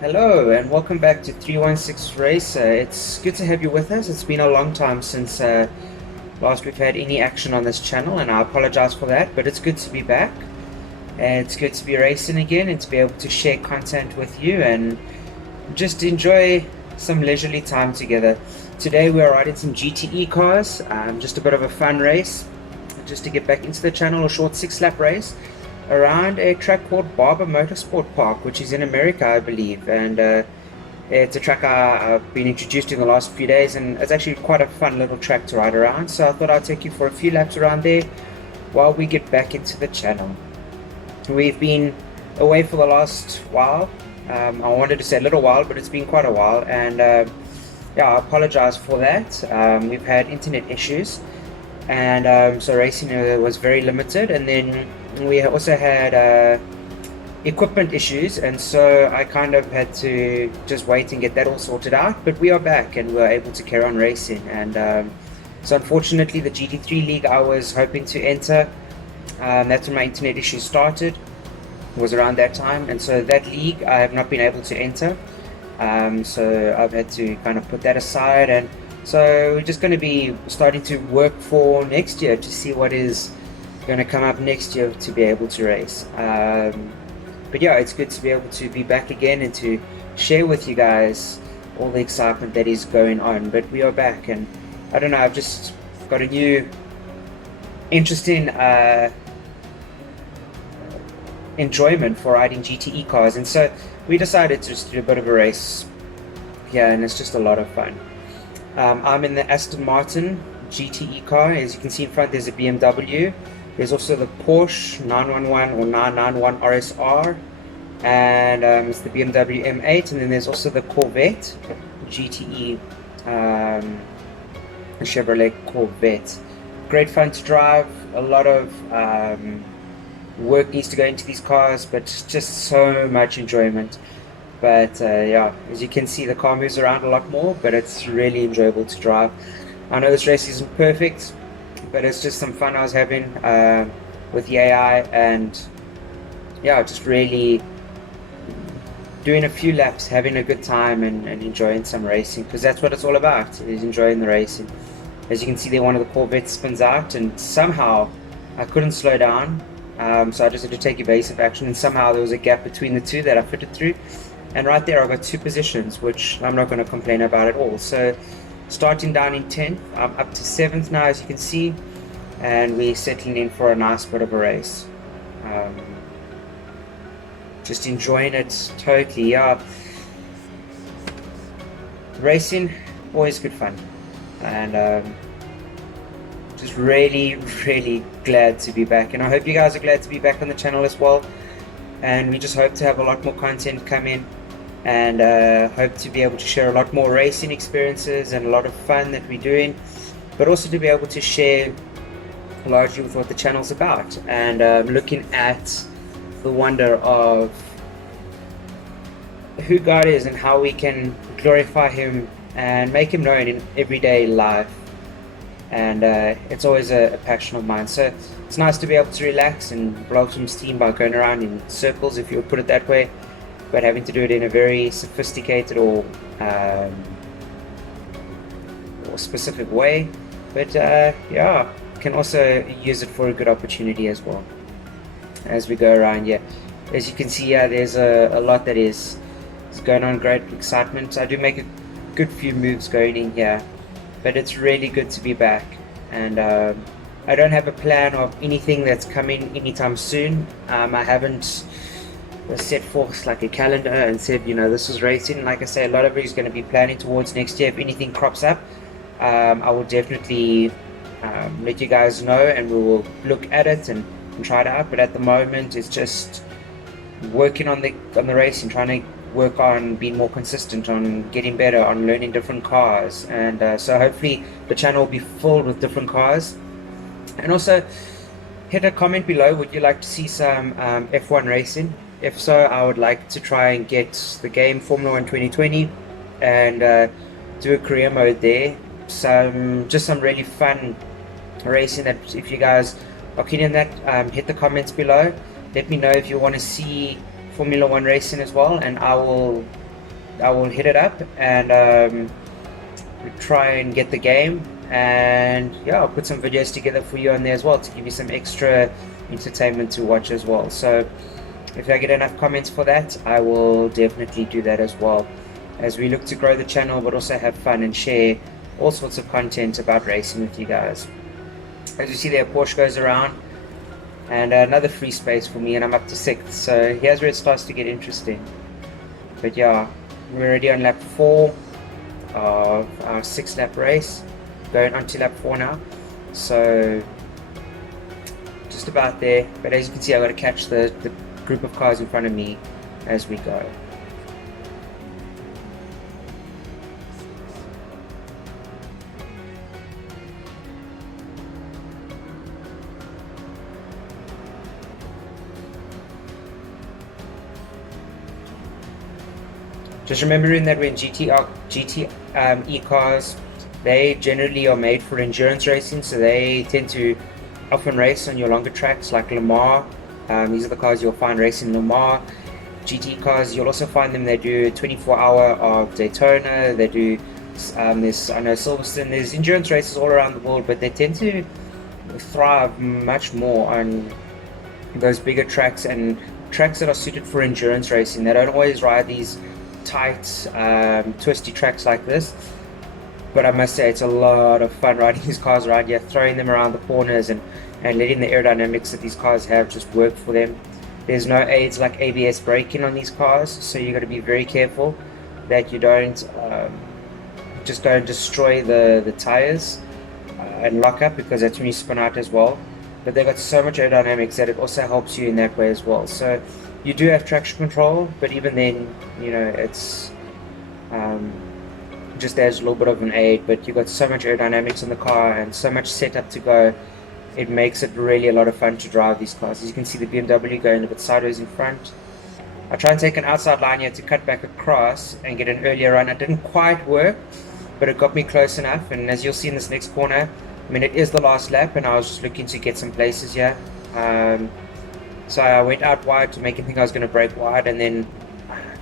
Hello and welcome back to 316 Racer. It's good to have you with us. It's been a long time since last we've had any action on this channel, and I apologize for that, but it's good to be back. And it's good to be racing again and to be able to share content with you and just enjoy some leisurely time together. Today we are riding some GTE cars, just a bit of a fun race, just to get back into the channel, a short 6-lap race around a track called Barber Motorsport Park, which is in America, I believe, and it's a track I've been introduced to in the last few days, and it's actually quite a fun little track to ride around, so I thought I'd take you for a few laps around there while we get back into the channel. We've been away for the last while. I wanted to say a little while, but it's been quite a while, and yeah, I apologize for that. We've had internet issues, and so racing was very limited, and then we also had equipment issues, and so I kind of had to just wait and get that all sorted out, but we are back and we're able to carry on racing. And so unfortunately the GT3 league I was hoping to enter, that's when my internet issues started, was around that time, and so that league I have not been able to enter. So I've had to kind of put that aside, and so we're just going to be starting to work for next year to see what is going to come up next year to be able to race. But yeah, it's good to be able to be back again and to share with you guys all the excitement that is going on. But we are back, and I don't know, I've just got a new interesting enjoyment for riding GTE cars, and so we decided to just do a bit of a race here, and it's just a lot of fun. I'm in the Aston Martin GTE car. As you can see in front, there's a BMW. There's also the Porsche 911 or 991 RSR, and it's the BMW M8, and then there's also the Corvette GTE, Chevrolet Corvette. Great fun to drive. A lot of work needs to go into these cars, but just so much enjoyment. But yeah, as you can see, the car moves around a lot more, but it's really enjoyable to drive. I know this race isn't perfect, but it's just some fun I was having with the AI, and yeah, just really doing a few laps, having a good time, and enjoying some racing, because that's what it's all about, is enjoying the racing. As you can see there, one of the Corvettes spins out, and somehow I couldn't slow down, so I just had to take evasive action, and somehow there was a gap between the two that I fitted through, and right there I got 2 positions, which I'm not going to complain about at all. So starting down in 10th, I'm up to 7th now, as you can see, and we're settling in for a nice bit of a race. Just enjoying it totally. Yeah, racing, always good fun, and just really glad to be back, and I hope you guys are glad to be back on the channel as well. And we just hope to have a lot more content come in, and hope to be able to share a lot more racing experiences and a lot of fun that we're doing, but also to be able to share largely with what the channel's about, and looking at the wonder of who God is and how we can glorify Him and make Him known in everyday life. And it's always a passion of mine, so it's nice to be able to relax and blow some steam by going around in circles, if you would put it that way, but having to do it in a very sophisticated or specific way. But yeah, can also use it for a good opportunity as well as we go around. Yeah, as you can see, yeah, there's a lot that is going on. Great excitement. I do make a good few moves going in here, but it's really good to be back, and I don't have a plan of anything that's coming anytime soon. I haven't set forth like a calendar and said, you know, this is racing. Like I say, a lot of it is going to be planning towards next year. If anything crops up, I will definitely let you guys know, and we will look at it and try it out. But at the moment, it's just working on the racing, trying to work on being more consistent, on getting better, on learning different cars, and so hopefully the channel will be filled with different cars. And also hit a comment below, would you like to see some F1 racing? If so, I would like to try and get the game Formula 1 2020 and do a career mode there. Just some really fun racing, that if you guys are keen on that, hit the comments below. Let me know if you want to see Formula 1 racing as well, and I will I will hit it up and try and get the game, and yeah, I'll put some videos together for you on there as well to give you some extra entertainment to watch as well. So if I get enough comments for that, I will definitely do that as well, as we look to grow the channel but also have fun and share all sorts of content about racing with you guys. As you see there, Porsche goes around, and another free space for me, and I'm up to 6th, so here's where it starts to get interesting. But yeah, we're already on lap 4 of our 6-lap race, going on to lap 4 now, so just about there. But as you can see, I've got to catch the group of cars in front of me as we go. Just remembering that when GTE cars, they generally are made for endurance racing, so they tend to often race on your longer tracks like Le Mans. These are the cars you'll find racing Le Mans. GT cars, you'll also find them, they do a 24-hour of Daytona, they do, there's, I know, Silverstone, there's endurance races all around the world, but they tend to thrive much more on those bigger tracks and tracks that are suited for endurance racing. They don't always ride these tight, twisty tracks like this, but I must say it's a lot of fun riding these cars around here, throwing them around the corners and letting the aerodynamics that these cars have just work for them. There's no aids like ABS braking on these cars, so you got to be very careful that you don't just go and destroy the tires and lock up, because that's when you spin out as well. But they've got so much aerodynamics that it also helps you in that way as well. So you do have traction control, but even then, you know, it's just there's a little bit of an aid, but you've got so much aerodynamics in the car and so much setup to go, it makes it really a lot of fun to drive these cars. As you can see, the BMW going a bit sideways in front. I try and take an outside line here to cut back across and get an earlier run. It didn't quite work, but it got me close enough, and as you'll see in this next corner, I mean, it is the last lap, and I was just looking to get some places here. So I went out wide to make it think I was going to brake wide, and then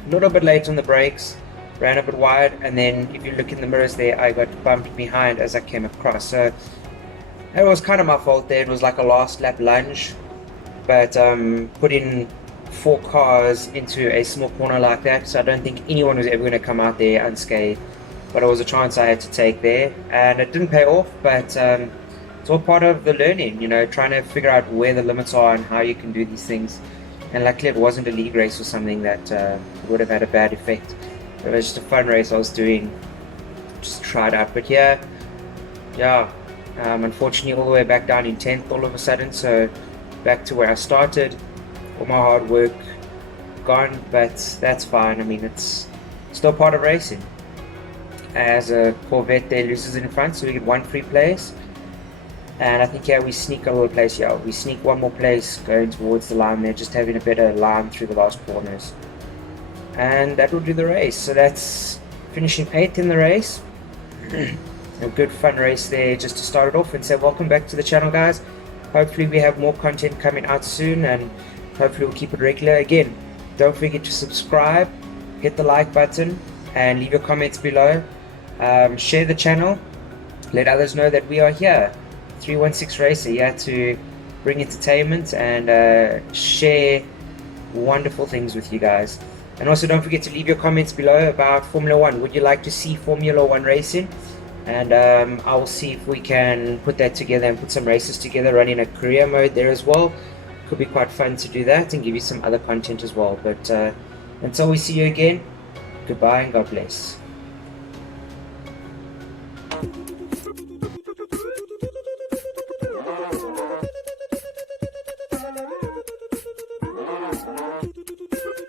a little bit late on the brakes, ran a bit wide, and then if you look in the mirrors there, I got bumped behind as I came across. So it was kind of my fault there. It was like a last lap lunge, but putting 4 cars into a small corner like that, so I don't think anyone was ever going to come out there unscathed. But it was a chance I had to take there, and it didn't pay off, but it's all part of the learning, you know, trying to figure out where the limits are and how you can do these things. And luckily it wasn't a league race or something that would have had a bad effect. It was just a fun race I was doing, just tried out. But yeah, unfortunately all the way back down in 10th all of a sudden, so back to where I started. All my hard work gone, but that's fine. I mean, it's still part of racing. As a Corvette there loses in front, so we get 1 free place, and I think here we sneak a little place here. We sneak 1 more place going towards the line there, just having a better line through the last corners, and that will do the race. So that's finishing 8th in the race. A good fun race there just to start it off, and say welcome back to the channel, guys. Hopefully we have more content coming out soon, and hopefully we'll keep it regular. Again, don't forget to subscribe, hit the like button, and leave your comments below. Share the channel, let others know that we are here, 316 Racer, here to bring entertainment and share wonderful things with you guys. And also don't forget to leave your comments below about Formula 1. Would you like to see Formula 1 racing? And I will see if we can put that together and put some races together, running a career mode there as well. Could be quite fun to do that and give you some other content as well. But until we see you again, goodbye and God bless.